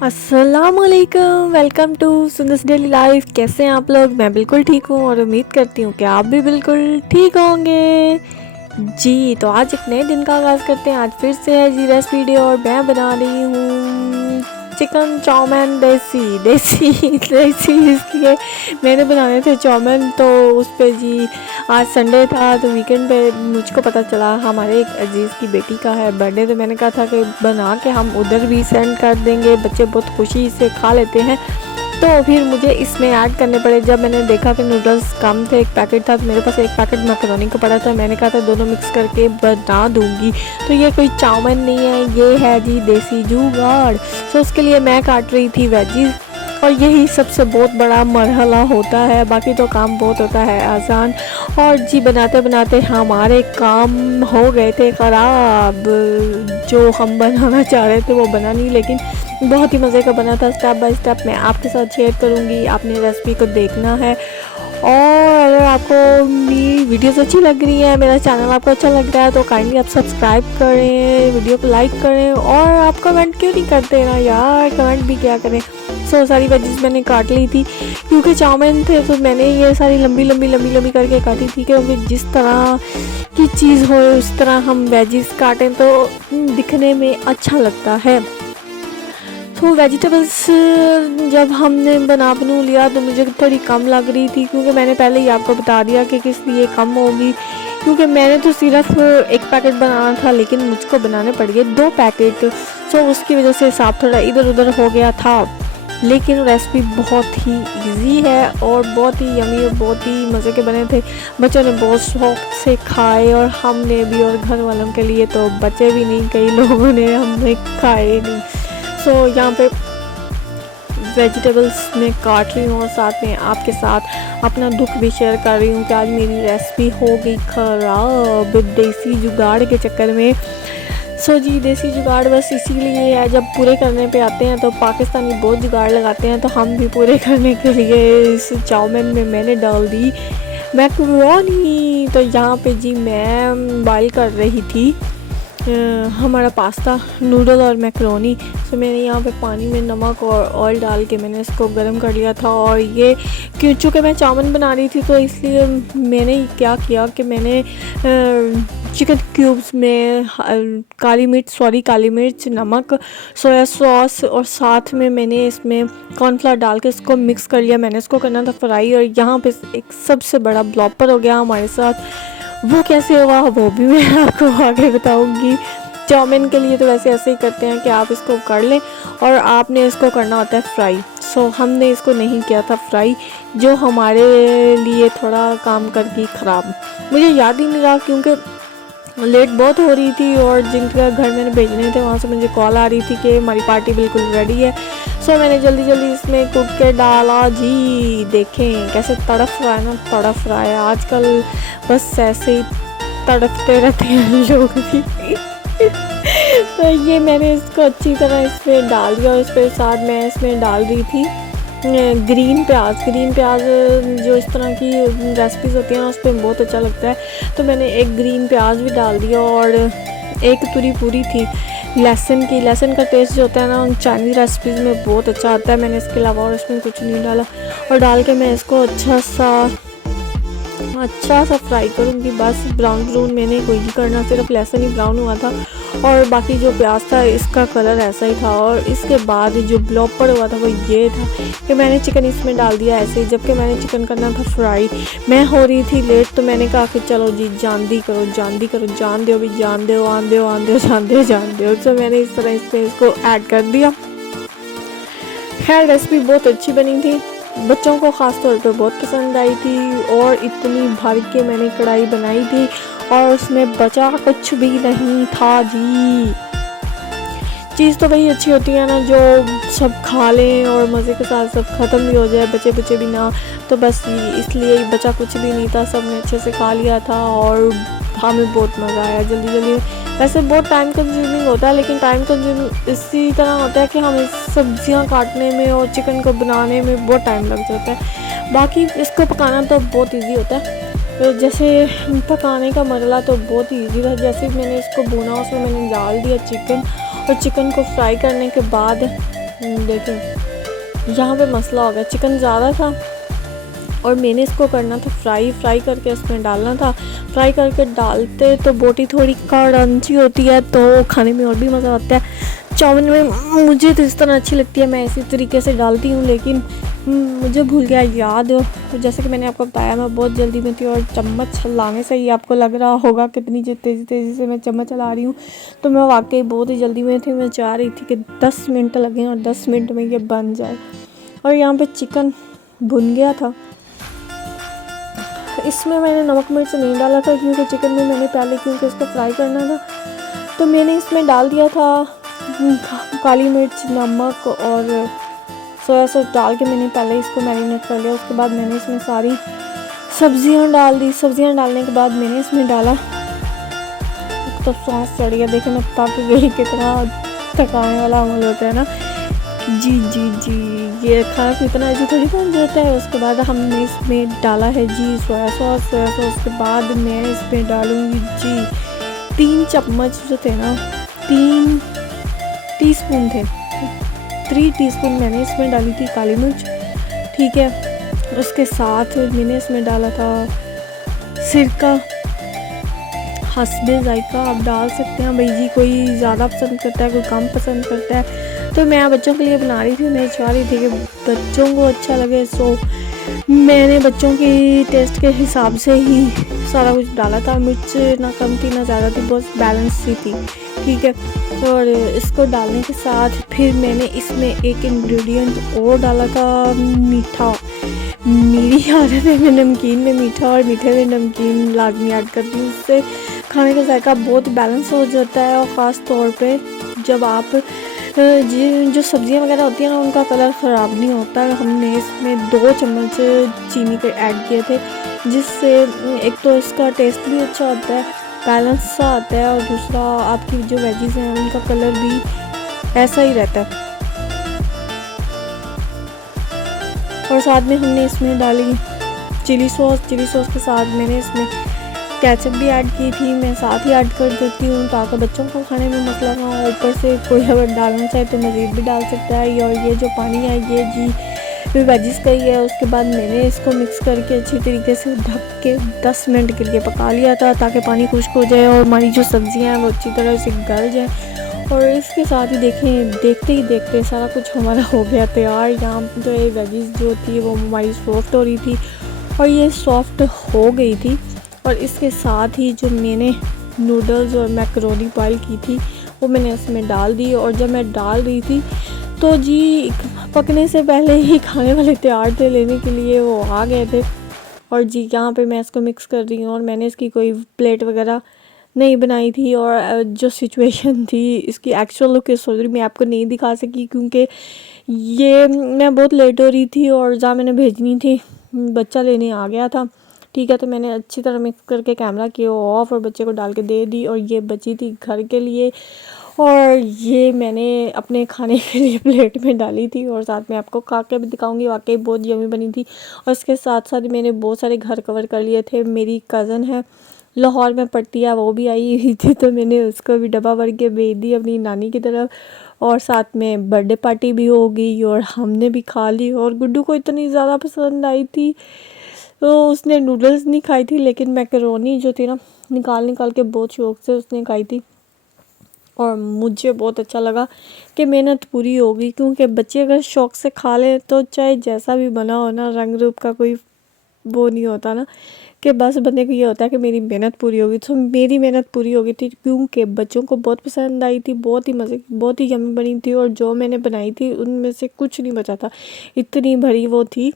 अस्सलामुअलैकुम, welcome to Sundas daily life. कैसे हैं आप लोग? मैं बिल्कुल ठीक हूँ और उम्मीद करती हूँ कि आप भी बिल्कुल ठीक होंगे जी। तो आज एक नए दिन का आगाज़ करते हैं। आज फिर से है जी रेसिपी डे और मैं बना रही हूँ चिकन चाउमीन देसी देसी देसी इसलिए मैंने बनाने थे चाउमीन। तो उस पर जी आज संडे था तो वीकेंड पे मुझको पता चला हमारे एक अजीज़ की बेटी का है बर्थडे। तो मैंने कहा था कि बना के हम उधर भी सेंड कर देंगे, बच्चे बहुत खुशी से खा लेते हैं। तो फिर मुझे इसमें ऐड करने पड़े। जब मैंने देखा कि नूडल्स कम थे, एक पैकेट था, तो मेरे पास एक पैकेट मैकरोनी का पड़ा था। मैंने कहा था दोनों मिक्स करके बना दूंगी। तो ये कोई चाउमीन नहीं है, ये है जी देसी जुगाड़। तो उसके लिए मैं काट रही थी वेजीज और यही सबसे बहुत बड़ा मरहला होता है। बाकी तो काम बहुत होता है आसान। और जी बनाते बनाते हमारे काम हो गए थे ख़राब। जो हम बनाना चाह रहे थे वो बना नहीं, लेकिन बहुत ही मज़े का बना था। स्टेप बाय स्टेप मैं आपके साथ शेयर करूँगी, आपने रेसिपी को देखना है। और अगर आपको मेरी वीडियोस अच्छी लग रही है, मेरा चैनल आपको अच्छा लग रहा है, तो काइंडली आप सब्सक्राइब करें, वीडियो को लाइक करें। और आप कमेंट क्यों नहीं करते ना यार, कमेंट भी क्या करें। सारी वेजिस मैंने काट ली थी क्योंकि चाउमीन थे, तो मैंने ये सारी लंबी लंबी लंबी लंबी करके काटी थी, क्योंकि जिस तरह की चीज़ हो उस तरह हम वेजिस काटें तो दिखने में अच्छा लगता है। तो वेजिटेबल्स जब हमने बनू लिया तो मुझे थोड़ी कम लग रही थी, क्योंकि मैंने पहले ही आपको बता दिया कि किस लिए कम होगी। क्योंकि मैंने तो सिर्फ एक पैकेट बनाना था, लेकिन मुझको बनाने पड़ गए 2 पैकेट। तो उसकी वजह से हिसाब थोड़ा इधर उधर हो गया था। लेकिन रेसिपी बहुत ही इजी है और बहुत ही यमी और बहुत ही मज़े के बने थे। बच्चों ने बहुत शौक से खाए और हमने भी, और घर वालों के लिए तो बचे भी नहीं, कई लोगों ने, हमने खाए नहीं। सो यहाँ पे वेजिटेबल्स में काट रही हूँ और साथ में आपके साथ अपना दुख भी शेयर कर रही हूँ कि आज मेरी रेसिपी हो गई ख़राब देसी जुगाड़ के चक्कर में। सो जी देसी जुगाड़ बस इसीलिए है, जब पूरे करने पे आते हैं तो पाकिस्तानी बहुत जुगाड़ लगाते हैं। तो हम भी पूरे करने के लिए इस चाउमीन में मैंने डाल दी मैकरोनी। तो यहाँ पे जी मैं बॉयल कर रही थी हमारा पास्ता, नूडल और मैकरोनी। तो मैंने यहाँ पे पानी में नमक और ऑयल डाल के मैंने इसको गर्म कर लिया था। और ये चूँकि मैं चाउमीन बना रही थी तो इसलिए मैंने क्या किया कि मैंने चिकन क्यूब्स में काली मिर्च, नमक, सोया सॉस और साथ में मैंने इसमें कॉर्नफ्लावर डाल के इसको मिक्स कर लिया। मैंने इसको करना था फ्राई। और यहाँ पे एक सबसे बड़ा ब्लॉपर हो गया हमारे साथ। वो कैसे हुआ वो भी मैं आपको आगे बताऊंगी। चाउमीन के लिए तो वैसे ऐसे ही करते हैं कि आप इसको कर लें और आपने इसको करना होता है फ्राई। सो हमने इसको नहीं किया था फ्राई, जो हमारे लिए थोड़ा काम कर गई ख़राब। मुझे याद ही नहीं रहा क्योंकि लेट बहुत हो रही थी और जिनके घर मैंने भेजने थे वहाँ से मुझे कॉल आ रही थी कि हमारी पार्टी बिल्कुल रेडी है। सो मैंने जल्दी जल्दी इसमें कूट के डाला जी। देखें कैसे तड़फ रहा है ना, तड़फ रहा है। आजकल बस ऐसे ही तड़पते रहते हैं लोग भी। तो ये मैंने इसको अच्छी तरह इसमें डाल दिया और इस पर साथ मैं इसमें डाल रही थी ग्रीन प्याज जो इस तरह की रेसिपीज़ होती हैं उस पर बहुत अच्छा लगता है। तो मैंने एक ग्रीन प्याज भी डाल दिया और एक तुरी पूरी थी लहसुन का टेस्ट जो होता है ना चाइनीज़ रेसिपीज़ में बहुत अच्छा आता है। मैंने इसके अलावा और इसमें कुछ नहीं डाला और डाल के मैं इसको अच्छा सा फ्राई करूँगी। बस ब्राउन मैंने कोई नहीं करना, सिर्फ लहसुन ही ब्राउन हुआ था और बाकी जो प्याज था इसका कलर ऐसा ही था। और इसके बाद जो ब्लॉपर हुआ था वो ये था कि मैंने चिकन इसमें डाल दिया ऐसे ही, जबकि मैंने चिकन करना था फ्राई। मैं हो रही थी लेट तो मैंने कहा कि चलो जी जान दो भी, जान दो। तो मैंने इस तरह इसमें इसको ऐड कर दिया। खैर रेसिपी बहुत अच्छी बनी थी, बच्चों को ख़ास तौर पे बहुत पसंद आई थी। और इतनी भर के मैंने कढ़ाई बनाई थी और उसमें बचा कुछ भी नहीं था जी। चीज़ तो वही अच्छी होती है ना जो सब खा लें और मज़े के साथ सब ख़त्म भी हो जाए, बचे भी ना। तो बस इसलिए बचा कुछ भी नहीं था, सब ने अच्छे से खा लिया था और हमें बहुत मज़ा आया। जल्दी वैसे बहुत टाइम कंज्यूमिंग होता है, लेकिन टाइम कंज्यूमिंग इसी तरह होता है कि हमें सब्जियां काटने में और चिकन को बनाने में बहुत टाइम लग जाता है। बाकी इसको पकाना तो बहुत इजी होता है। जैसे पकाने का मरला तो बहुत ही ईजी था। जैसे मैंने इसको भुना उसमें मैंने डाल दिया चिकन और चिकन को फ्राई करने के बाद देखिए यहाँ पे मसला हो गया, चिकन ज़्यादा था और मैंने इसको करना था फ्राई करके इसमें डालना था। फ्राई करके डालते तो बोटी थोड़ी क्रंची होती है तो खाने में और भी मज़ा आता है। चाउमीन में मुझे तो इस तरह अच्छी लगती है, मैं इसी तरीके से डालती हूँ, लेकिन मुझे भूल गया याद। तो जैसे कि मैंने आपको बताया मैं बहुत जल्दी में थी और चम्मच लाने से ही आपको लग रहा होगा कितनी तेज़ी से मैं चम्मच चला रही हूँ। तो मैं वाकई बहुत ही जल्दी में थी, मैं चाह रही थी कि 10 मिनट लगें और 10 मिनट में ये बन जाए। और यहाँ पे चिकन भुन गया था। इसमें मैंने नमक मिर्च नहीं डाला था क्योंकि चिकन में मैंने पहले क्योंकि इसको फ्राई करना था तो मैंने इसमें डाल दिया था काली मिर्च, नमक और सोया सॉस डाल के मैंने पहले इसको मैरिनेट कर लिया। उसके बाद मैंने इसमें सारी सब्जियां डाल दी। सब्जियां डालने के बाद मैंने इसमें डाला, तो सॉस चढ़ गया। देखिए मैं थक गई, कितना थकाने वाला अमल होता है ना। जी जी जी, ये खाना कितना ऐसे थोड़ी बन जाता है। उसके बाद हमने इसमें डाला है जी सोया सॉस के बाद मैं इसमें डालूँगी जी 3 चम्मच जो थे ना, 3 टीस्पून थे, 3 टीस्पून मैंने इसमें डाली थी काली मिर्च, ठीक है। उसके साथ मैंने इसमें डाला था सिरका, हस्बे जायका आप डाल सकते हैं भाई जी, कोई ज़्यादा पसंद करता है कोई कम पसंद करता है। तो मैं बच्चों के लिए बना रही थी, मैं चाह रही थी कि बच्चों को अच्छा लगे, सो मैंने बच्चों की टेस्ट के हिसाब से ही सारा कुछ डाला था। मिर्च ना कम थी ना ज़्यादा थी, बहुत बैलेंस सी थी, ठीक है। और इसको डालने के साथ फिर मैंने इसमें एक इंग्रेडिएंट और डाला था, मीठा। मेरी आदत है मैं नमकीन में मीठा और मीठे में नमकीन लाजमी ऐड करती हूँ, उससे खाने का जायका बहुत बैलेंस हो जाता है। और ख़ास तौर पे जब आप जो सब्ज़ियाँ वगैरह होती हैं ना उनका कलर ख़राब नहीं होता। हमने इसमें 2 चम्मच चीनी के ऐड किए थे, जिससे एक तो इसका टेस्ट भी अच्छा होता है, बैलेंस सा आता है, और दूसरा आपकी जो वेजीज हैं उनका कलर भी ऐसा ही रहता है। और साथ में हमने इसमें डाली चिली सॉस के साथ मैंने इसमें केचप भी ऐड की थी, मैं साथ ही ऐड कर देती हूँ ताकि बच्चों को खाने में मसला ना हो। ऊपर से कोई अगर डालना चाहे तो मज़ीद भी डाल सकता है। और ये जो पानी है ये जी वेजिस का ही है। उसके बाद मैंने इसको मिक्स करके अच्छी तरीके से ढक के 10 मिनट के लिए पका लिया था ताकि पानी खुश्क हो जाए और हमारी जो सब्ज़ियाँ हैं वो अच्छी तरह से गल जाए। और इसके साथ ही देखें देखते ही देखते सारा कुछ हमारा हो गया तैयार। यहाँ तो ये वेजिस जो थी वो हमारी सॉफ्ट हो रही थी और ये सॉफ्ट हो गई थी। और इसके साथ ही जो मैंने नूडल्स और मैकरोनी बॉयल की थी वो मैंने इसमें डाल दी। और जब मैं डाल रही थी तो जी पकने से पहले ही खाने वाले तैयार थे लेने के लिए, वो आ गए थे। और जी यहाँ पे मैं इसको मिक्स कर रही हूँ और मैंने इसकी कोई प्लेट वगैरह नहीं बनाई थी। और जो सिचुएशन थी इसकी एक्चुअल लोकेशन मैं आपको नहीं दिखा सकी क्योंकि ये मैं बहुत लेट हो रही थी और जहाँ मैंने भेजनी थी बच्चा लेने आ गया था, ठीक है। तो मैंने अच्छी तरह मिक्स करके कैमरा किया ऑफ और बच्चे को डाल के दे दी। और ये बची थी घर के लिए और ये मैंने अपने खाने के लिए प्लेट में डाली थी और साथ में आपको खा के भी दिखाऊंगी, वाकई बहुत यम्मी बनी थी। और इसके साथ साथ मैंने बहुत सारे घर कवर कर लिए थे। मेरी कज़न है लाहौर में पढ़ती है, वो भी आई हुई थी तो मैंने उसको भी डब्बा भर के भेज दी अपनी नानी की तरफ। और साथ में बर्थडे पार्टी भी हो गई और हमने भी खा ली। और गुड्डू को इतनी ज़्यादा पसंद आई थी तो उसने नूडल्स नहीं खाई थी लेकिन मैकरोनी जो थी ना निकाल के बहुत शौक़ से उसने खाई थी। और मुझे बहुत अच्छा लगा कि मेहनत पूरी हो गई क्योंकि बच्चे अगर शौक़ से खा लें तो चाहे जैसा भी बना हो ना, रंग रूप का कोई वो नहीं होता ना, कि बस बंदे को ये होता है कि मेरी मेहनत पूरी होगी। तो मेरी मेहनत पूरी हो गई थी क्योंकि बच्चों को बहुत पसंद आई थी, बहुत ही मज़े बहुत ही यम्मी बनी थी। और जो मैंने बनाई थी उनमें से कुछ नहीं बचा था, इतनी भरी वो थी।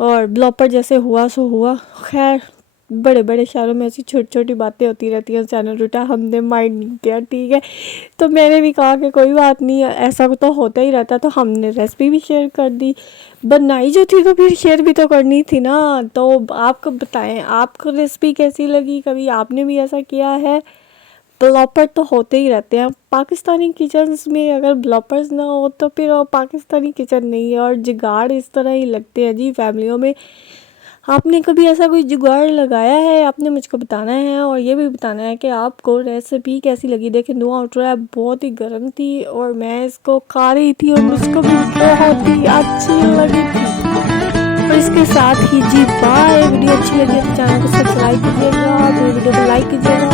और ब्लॉपर जैसे हुआ सो हुआ। खैर बड़े बड़े शहरों में ऐसी छोटी छोटी बातें होती रहती हैं, चैनल रूटा हमने माइंड नहीं किया, ठीक है। तो मैंने भी कहा कि कोई बात नहीं है, ऐसा तो होता ही रहता। तो हमने रेसिपी भी शेयर कर दी, बनाई जो थी तो फिर शेयर भी तो करनी थी ना। तो आपको बताएं आपको रेसिपी कैसी लगी, कभी आपने भी ऐसा किया है। ब्लॉपर तो होते ही रहते हैं पाकिस्तानी किचन्स में, अगर ब्लॉपर्स ना हो तो फिर वो पाकिस्तानी किचन नहीं है। और जुगाड़ इस तरह ही लगते हैं जी फैमिलियों में। आपने कभी ऐसा कोई जुगाड़ लगाया है? आपने मुझको बताना है और ये भी बताना है कि आपको रेसिपी कैसी लगी। देखिए धुआं उठ रहा है, बहुत ही गर्म थी और मैं इसको खा रही थी और मुझको भी बहुत ही अच्छी लगी थी। और इसके साथ ही जी बाय। वीडियो अच्छी लगी तो चैनल को सब्सक्राइब कीजिएगा, वीडियो को लाइक कीजिएगा